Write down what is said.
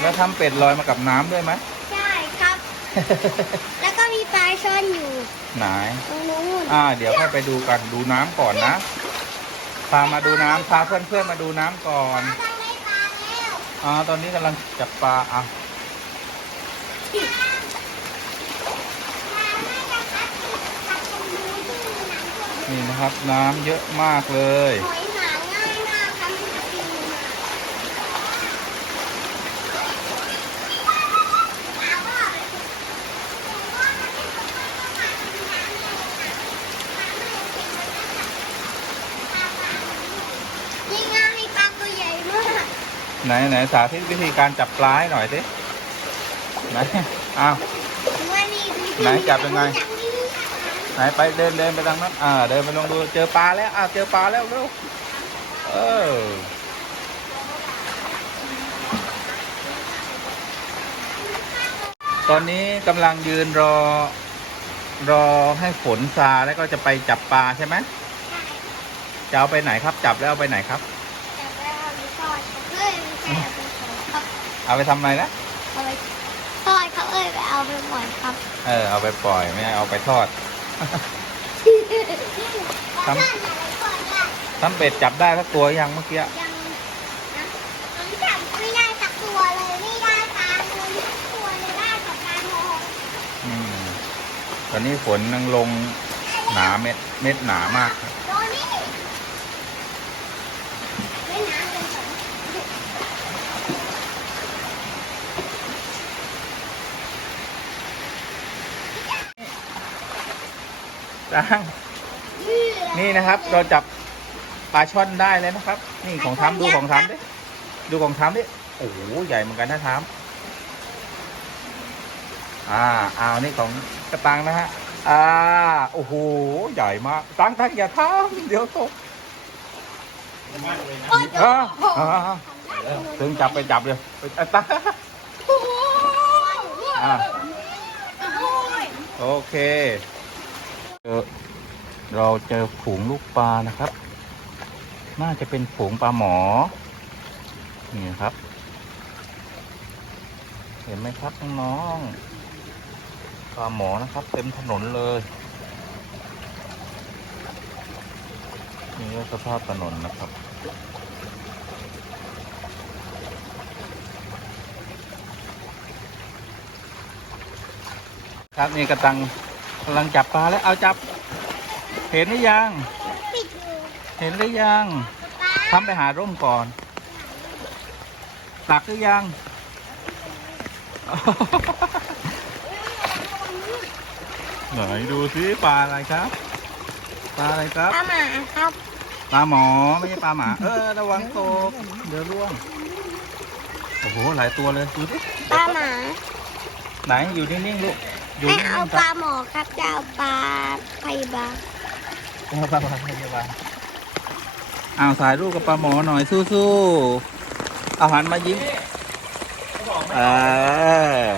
แล้วทำเป็ดลอยมากับน้ำด้วยไหม ใช่ครับ แล้วก็มีปลาช่อนอยู่ไหน ตรงนู้นอ่า เดี๋ยวให้ไปดูกันดูน้ำก่อนนะ พามาดูน้ำพาเพื่อนๆมาดูน้ำก่อนทำได้ปลาแล้วอ่า ตอนนี้กำลังจับปลาอะนี่นะครับ น้ำเยอะมากเลย หอยหาง่ายมากครับมันจะกินมานี่ง่ายปลาตัวใหญ่มาก ไหนไหนสาธิตวิธีการจับปลาให้หน่อยสิไหนอ้าวว่านี่คือไหนจับยังไงจับนี่ค่ะไหนไปเดินเดินไปทางนั้นอ่าเดินไปลองดูเจอปลาแล้วอ้าวเจอปลาแล้วเร็วเออตอนนี้กำลังยืนรอ รอให้ฝนซาแล้วก็จะไปจับปลาใช่ไหมจะเอาไปไหนครับจับแล้วเอาไปไหนครับจับ เอาไปทอดครับเอาไปทำอะไรนะเอาไปทอดครับเอ้ยไปเอาไปปล่อยครับ เออเอาไปปล่อยไม่เอาไปทอดทำอะไรก่อนล่ะทำเป็ดจับได้สักตัวยังเมื่อกี้ยังนะผมจับไม่ได้สักตัวเลยไม่ได้ปลาเลยสักตัวเลยได้แต่ปลาทองอืมตอนนี้ฝนยังลงหนาเม็ดเม็ดหนามากครับ โดนนี่ไม่น้ำเลยสอง จ้างนี่นะครับ เราจับปลาช่อนได้เลยนะครับ นี่ของทำดูของทำดิดูของทำดิโอ้โหใหญ่เหมือนกันนะทำอ่าเอานี่ของกระตังนะฮะอ่าโอ้โหใหญ่มากตังตังอย่าทำเดี๋ยวตกโอ้ยอ่าอ่าถึงจับไปจับเลยไปอะตังโอ้โหอ่าโอ้ยโอเค เจอเราเจอฝูงลูกปลานะครับ น่าจะเป็นฝูงปลาหมอ นี่ครับ เห็นไหมครับน้องปลาหมอนะครับ เต็มถนนเลยนี่ก็สภาพถนนนะครับครับนี่กระตังำลังจับปลาแล้วเอาจับ เห็นหรือยังปิดอยู่เห็นหรือยังปลาทำไปหาร่มก่อน ตักหรือยัง ไหนดูสิปลาอะไรครับ ปลาอะไรครับปลาหมาครับปลาหมอไม่ใช่ปลาหมา เออ ระวังตกเดี๋ยวร่วง โอ้โห หลายตัวเลยดูสิปลาหมาไหนอยู่นิ่งๆลูก อยู่ไม่นิ่งเอาๆปคลารับหมอครับจะเอาปลาไพบาเอาปลาหมอพยาบาลอ้าวถ่ายรูปกับปลาหมอหน่อยสู้ๆเอาหันมายิ้มเออ